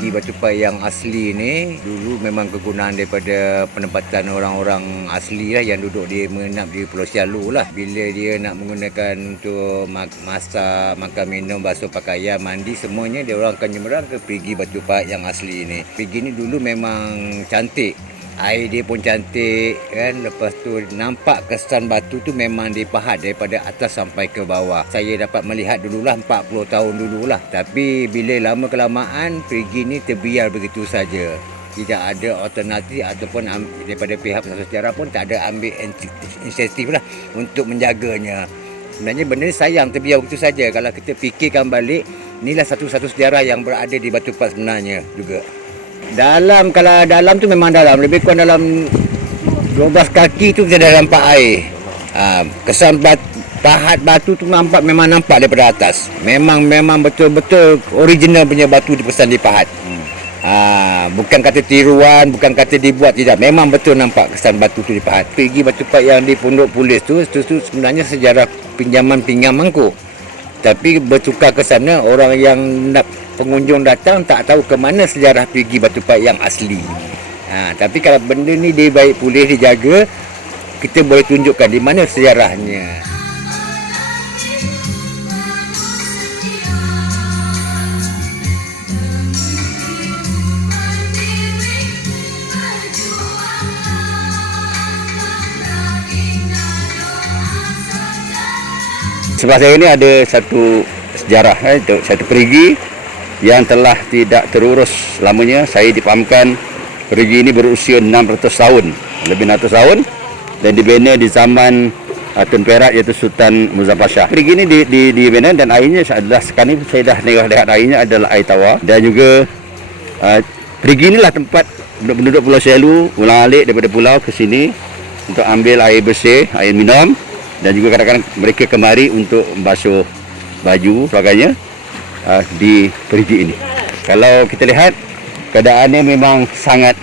Perigi Batu Pahat yang asli ni dulu memang kegunaan daripada penempatan orang-orang asli lah yang duduk di menginap di Pulau Sialu lah. Bila dia nak menggunakan untuk masak, makan minum, basuh pakaian, mandi, semuanya dia orang akan nyeberang ke Perigi Batu Pahat yang asli ni. Perigi ni dulu memang cantik. Air dia pun cantik kan. Lepas tu nampak kesan batu tu memang dipahat daripada atas sampai ke bawah. Saya dapat melihat dululah 40 tahun dululah. Tapi bila lama kelamaan Perigi ni terbiar begitu saja. Tidak ada alternatif ataupun daripada pihak Pusat Sejarah pun tak ada ambil inisiatif lah untuk menjaganya. Sebenarnya benda ni sayang terbiar begitu saja. Kalau kita fikirkan balik, inilah satu-satu sejarah yang berada di Batu Pahat sebenarnya juga. Kalau dalam tu memang dalam, lebih kurang dalam 12 kaki tu kita dah nampak air. Kesan pahat batu tu memang nampak daripada atas. Memang betul-betul original punya batu dipesan dipahat. Bukan kata tiruan, bukan kata dibuat, tidak. Memang betul nampak kesan batu tu dipahat. Pergi Batu Pahat yang di Pondok Pulis tu sebenarnya sejarah pinjaman pinggam mangkuk. Tapi bertukar ke sana, orang yang nak pengunjung datang tak tahu ke mana sejarah Perigi Batu Pahat yang asli. Tapi kalau benda ni dia baik pulih, dijaga, kita boleh tunjukkan di mana sejarahnya. Sebelah saya ini ada satu sejarah, satu perigi yang telah tidak terurus lamanya. Saya dipahamkan perigi ini berusia 600 tahun, lebih 600 tahun, dan dibina di zaman Tun Perak, iaitu Sultan Muzaffar Shah. Perigi ini dibina dan airnya adalah, sekarang ini saya dah lihat airnya adalah air tawar. Dan juga perigi inilah tempat penduduk Pulau Sialu ulang-alik daripada pulau ke sini untuk ambil air bersih, air minum. Dan juga kadang-kadang mereka kemari untuk membasuh baju sebagainya di perigi ini. Kalau kita lihat, keadaannya memang sangat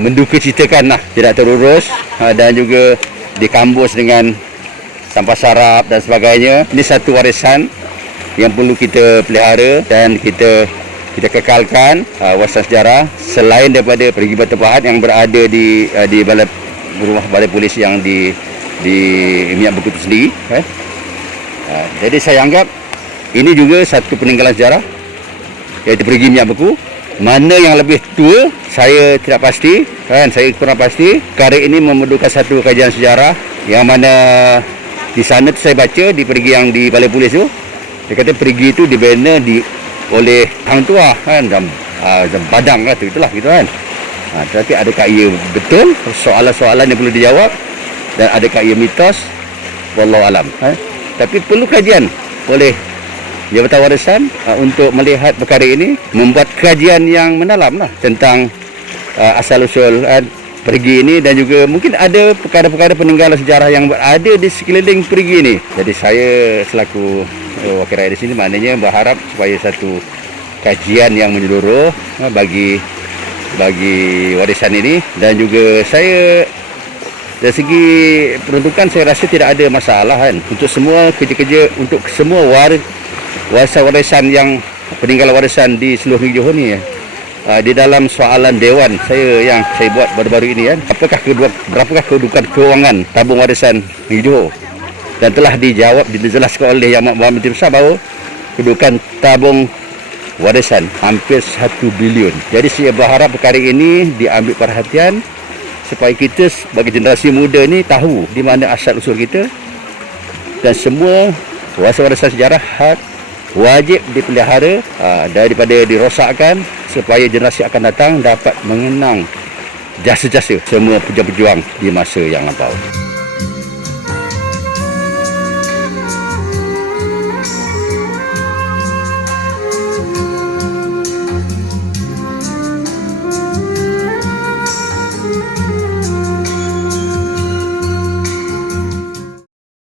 mendukacitakan lah, tidak terurus dan juga dikambus dengan sampah sarap dan sebagainya. Ini satu warisan yang perlu kita pelihara dan kita kekalkan, warisan sejarah selain daripada Perigi Batu Pahat yang berada di rumah balai polis yang di Miak Beku itu sendiri. Jadi saya anggap ini juga satu peninggalan sejarah, iaitu Perigi Miak Beku. Mana yang lebih tua saya tidak pasti, saya kurang pasti. Perkara ini memerlukan satu kajian sejarah, yang mana di sana tu saya baca di Perigi yang di balai polis tu, dia kata Perigi itu dibina oleh hang tua dan badang lah tu, itulah gitu kan. Tetapi adakah ia betul? Soalan-soalan yang perlu dijawab. Dan adakah ia mitos? Wallahu alam. Tapi perlu kajian oleh Jabatan Warisan untuk melihat perkara ini, membuat kajian yang mendalam lah tentang asal-usul perigi ini, dan juga mungkin ada perkara-perkara peninggalan sejarah yang berada di sekeliling perigi ini. Jadi saya selaku wakil rakyat di sini maknanya berharap supaya satu kajian yang menyeluruh bagi warisan ini. Dan juga saya dari segi peruntukan saya rasa tidak ada masalah untuk semua kerja-kerja, untuk semua warisan yang peninggalan warisan di seluruh negeri Johor ni. Di dalam soalan dewan yang saya buat baru-baru ini, berapakah kedudukan kewangan tabung warisan negeri Johor, dan telah dijawab, dijelaskan oleh Yang Amat Menteri Besar bahawa kedudukan tabung warisan hampir 1 bilion. Jadi saya berharap perkara ini diambil perhatian supaya kita sebagai generasi muda ni tahu di mana asal usul kita, dan semua warisan sejarah wajib dipelihara daripada dirosakkan, supaya generasi akan datang dapat mengenang jasa-jasa semua pejuang-pejuang di masa yang lampau.